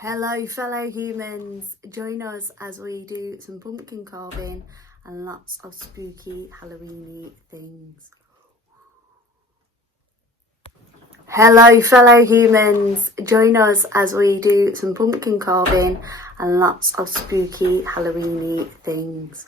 Hello fellow humans, join us as we do some pumpkin carving and lots of spooky Halloweeny things. Hello fellow humans, join us as we do some pumpkin carving and lots of spooky Halloweeny things.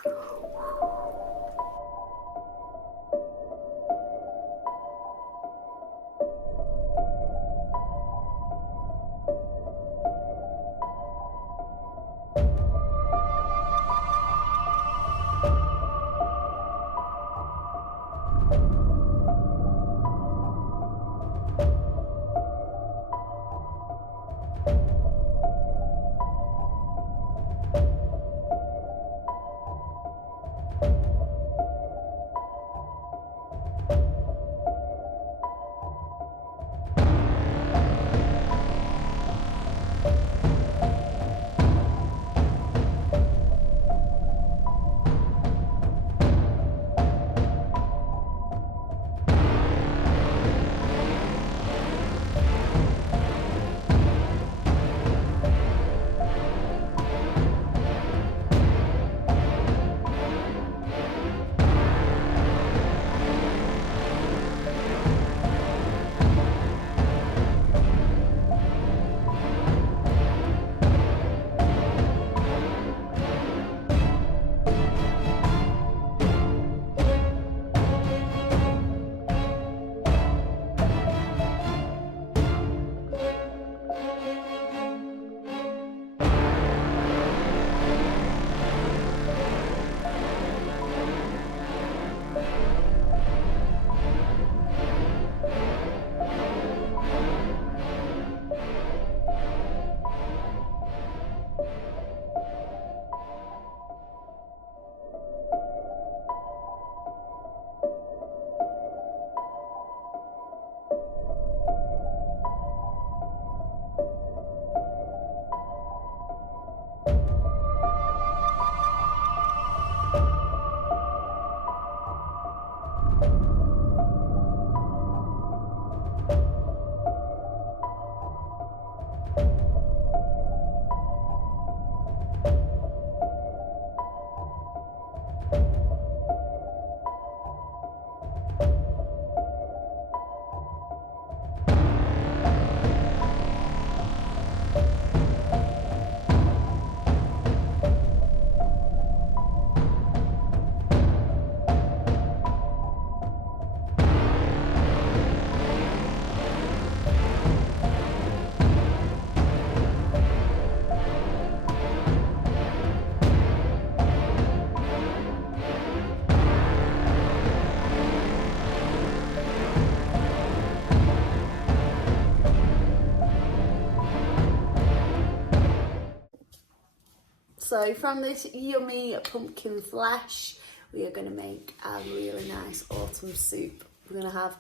So from this yummy pumpkin flesh, we are going to make a really nice autumn soup. We're going to have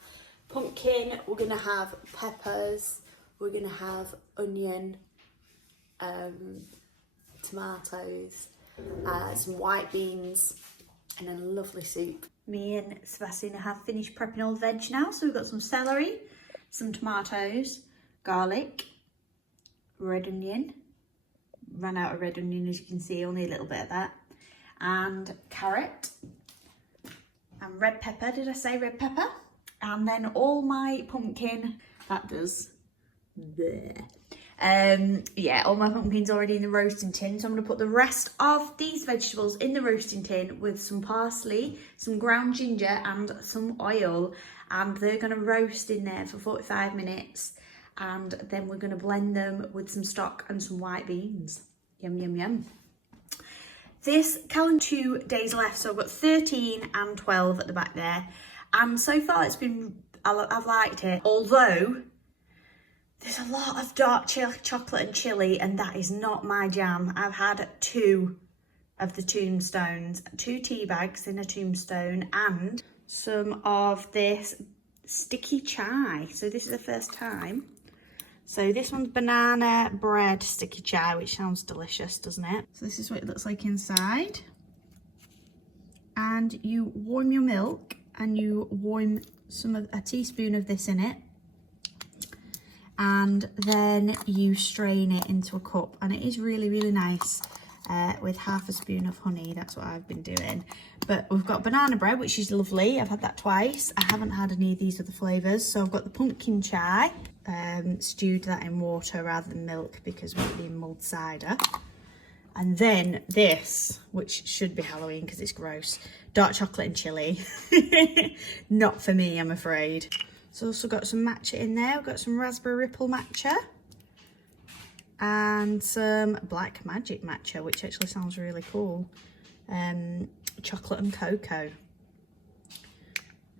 pumpkin, we're going to have peppers, we're going to have onion, tomatoes, some white beans, and then a lovely soup. Me and Sebastian have finished prepping all the veg now. So we've got some celery, some tomatoes, garlic, red onion. Ran out of red onion, as you can see, only a little bit of that, and carrot and red pepper. Did I say red pepper? And then all my pumpkin, that does there. Yeah, all my pumpkin's already in the roasting tin, so I'm going to put the rest of these vegetables in the roasting tin with some parsley, some ground ginger and some oil, and they're going to roast in there for 45 minutes. And then we're going to blend them with some stock and some white beans. Yum, yum, yum. This calendar 2 days left, so I've got 13 and 12 at the back there. And so far it's been, I've liked it. Although, there's a lot of dark chocolate and chilli, and that is not my jam. I've had 2 of the tombstones, 2 tea bags in a tombstone, and some of this sticky chai. So this is the first time. So this one's banana bread sticky chai, which sounds delicious, doesn't it? So this is what it looks like inside. And you warm your milk and you warm a teaspoon of this in it. and then you strain it into a cup, and it is really, really nice with half a spoon of honey. That's what I've been doing. But we've got banana bread, which is lovely. I've had that twice. I haven't had any of these other flavours. So I've got the pumpkin chai, stewed that in water rather than milk because we're being mulled cider. And then this, which should be Halloween because it's gross, dark chocolate and chilli. Not for me, I'm afraid. So also got some matcha in there. We've got some raspberry ripple matcha and some black magic matcha, which actually sounds really cool. Chocolate and cocoa.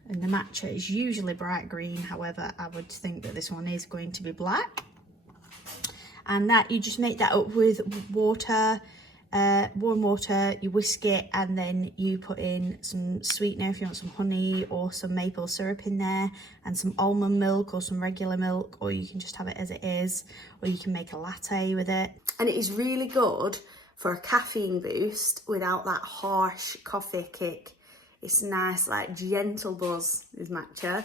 And the matcha is usually bright green, however I would think that this one is going to be black. And that, you just make that up with water, warm water, you whisk it, and then you put in some sweetener if you want some honey or some maple syrup in there, and some almond milk or some regular milk, or you can just have it as it is, or you can make a latte with it. And it is really good for a caffeine boost without that harsh coffee kick. It's nice, like gentle buzz with matcha.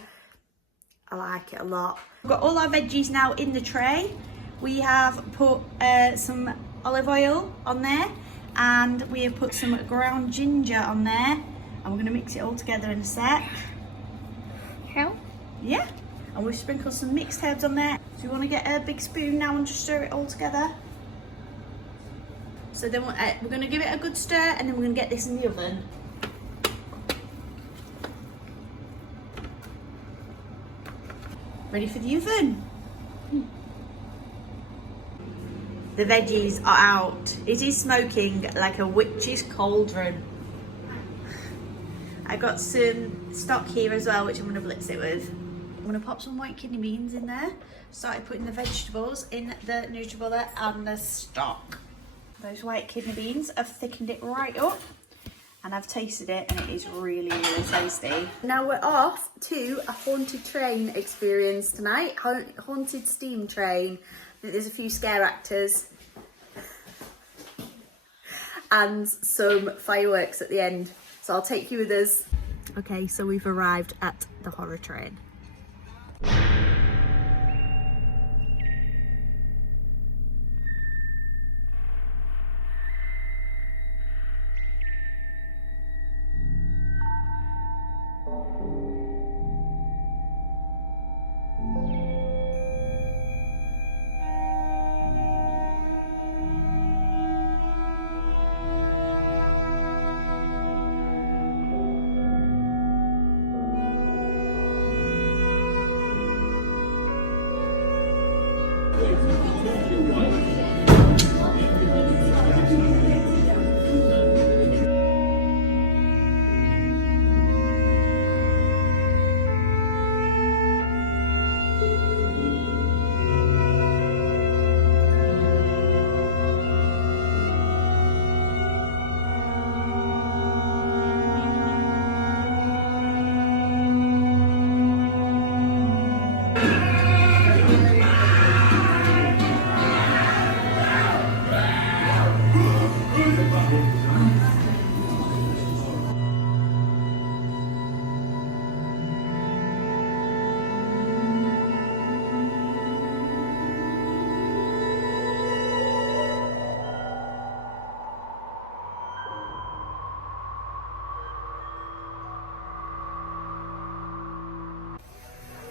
I like it a lot. We've got all our veggies now in the tray. We have put some olive oil on there, and we have put some ground ginger on there, and we're going to mix it all together in a sec. How? Yeah, and we've sprinkled some mixed herbs on there. So you want to get a big spoon now and just stir it all together. So then we're going to give it a good stir, and then we're going to get this in the oven. Ready for the oven? The veggies are out. It is smoking like a witch's cauldron. I got some stock here as well, which I'm going to blitz it with. I'm going to pop some white kidney beans in there. Started putting the vegetables in the Nutribullet and the stock. Those white kidney beans have thickened it right up, and I've tasted it, and it is really, really tasty. Now we're off to a haunted train experience tonight. Haunted steam train. There's a few scare actors and some fireworks at the end. So I'll take you with us. Okay, so we've arrived at the horror train.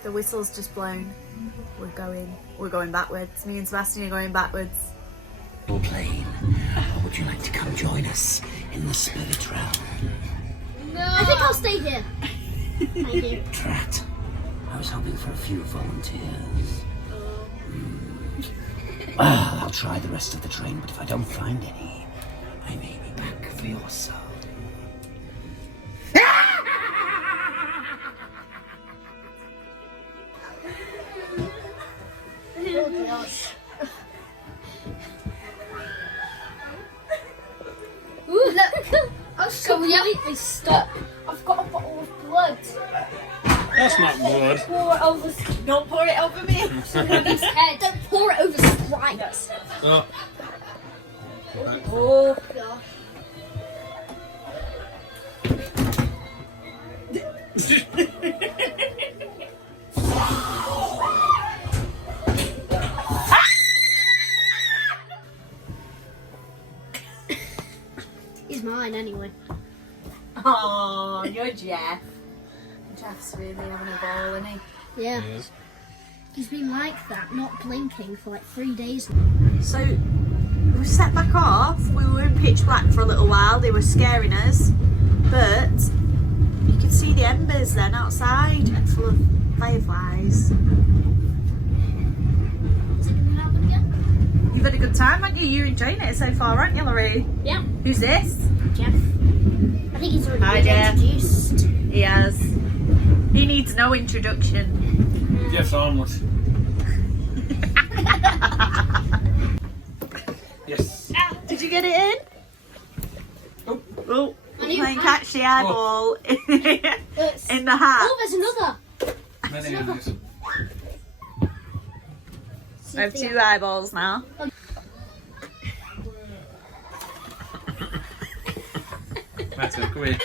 The whistle's just blown. We're going backwards. Me and Sebastian are going backwards. Plane, or would you like to come join us in the spirit realm? No. I think I'll stay here. Thank you. Drat. I was hoping for a few volunteers. Well, I'll try the rest of the train, but if I don't find any, I may be back for your soul. Oh, gosh. Ooh, look! I'm completely stuck. I've got a bottle of blood. That's not blood. Pour it over. Don't pour it over me. Somebody's head. Don't pour it over Sprite. Oh. Oh gosh. mine anyway. Oh, you're Jeff. Jeff's really having a ball, isn't he? Yeah. He is. He's been like that, not blinking for like 3 days. So we set back off. We were in pitch black for a little while. They were scaring us, but you could see the embers then outside, full of fireflies. Is it gonna be loud again? You've had a good time, haven't you? You're enjoying it so far, aren't you, Laurie? Yeah. Who's this? Jeff. I think he's already Hi, been Jeff. introduced. He has. He needs no introduction. Jeff's harmless. Yes. Did you get it in? Oh. Oh, I knew- playing catch the eyeball It's- in the hat. Oh, there's another. Many of these. I have 2 eyeballs now. That's it, come here.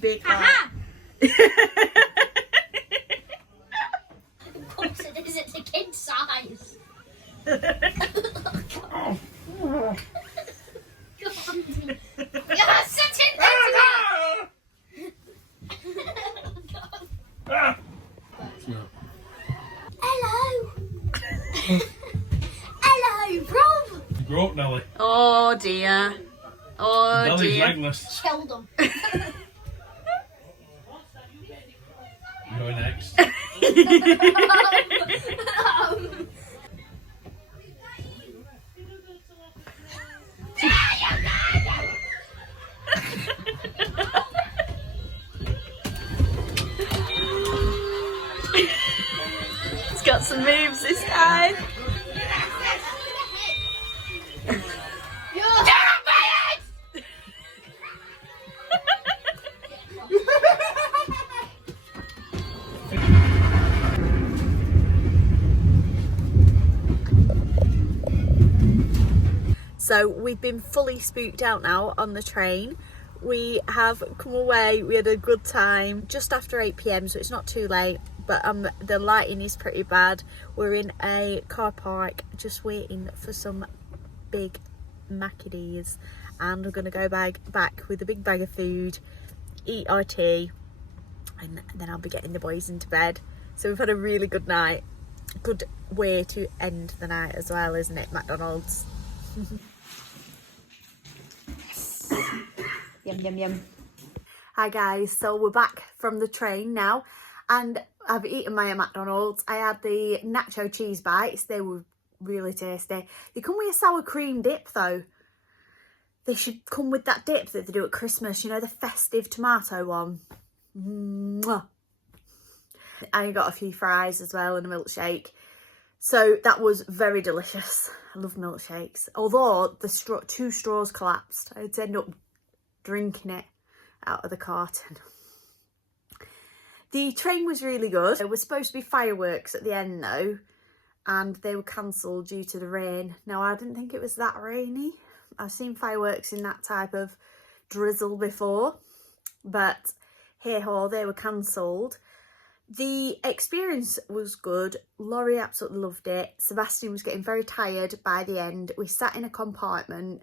Big heart. Of course it is. It's a kid size. Oh. Yeah, sit in Ah. Hello. Hello, Rob. Grow up, Nelly. Oh dear. Oh Nelly's dear. legless. Killed him. You're next. It's got some moves this time. So we've been fully spooked out now on the train. We have come away, we had a good time just after 8 p.m, so it's not too late, but the lighting is pretty bad. We're in a car park just waiting for some big Maccadees, and we're going to go back with a big bag of food, eat our tea, and then I'll be getting the boys into bed. So we've had a really good night. Good way to end the night as well, isn't it, McDonald's? Yum, yum, yum. Hi guys, so we're back from the train now, and I've eaten my McDonald's. I had the nacho cheese bites. They were really tasty. They come with a sour cream dip though. They should come with that dip that they do at Christmas, you know, the festive tomato one. Mwah. I got a few fries as well and a milkshake. So that was very delicious. I love milkshakes. Although the 2 straws collapsed, I had to end up drinking it out of the carton. The train was really good. There was supposed to be fireworks at the end though, and they were cancelled due to the rain. Now I didn't think it was that rainy. I've seen fireworks in that type of drizzle before, but hey ho, they were cancelled. The experience was good. Laurie absolutely loved it. Sebastian was getting very tired by the end. We sat in a compartment.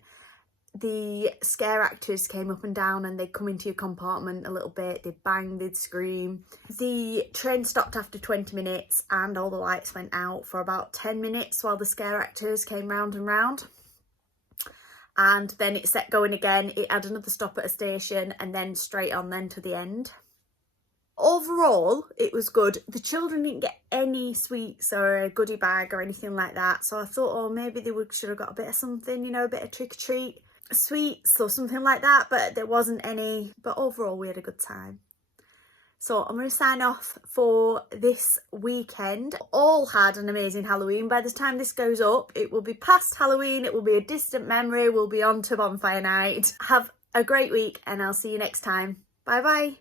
The scare actors came up and down and they'd come into your compartment a little bit. They'd bang, they'd scream. The train stopped after 20 minutes and all the lights went out for about 10 minutes while the scare actors came round and round. And then it set going again. It had another stop at a station and then straight on then to the end. Overall, it was good. The children didn't get any sweets or a goodie bag or anything like that. So I thought, oh, maybe they should have got a bit of something, you know, a bit of trick or treat, sweets or something like that. But there wasn't any. But overall, we had a good time. So I'm going to sign off for this weekend. All had an amazing Halloween. By the time this goes up, it will be past Halloween. It will be a distant memory. We'll be on to bonfire night. Have a great week and I'll see you next time. Bye bye.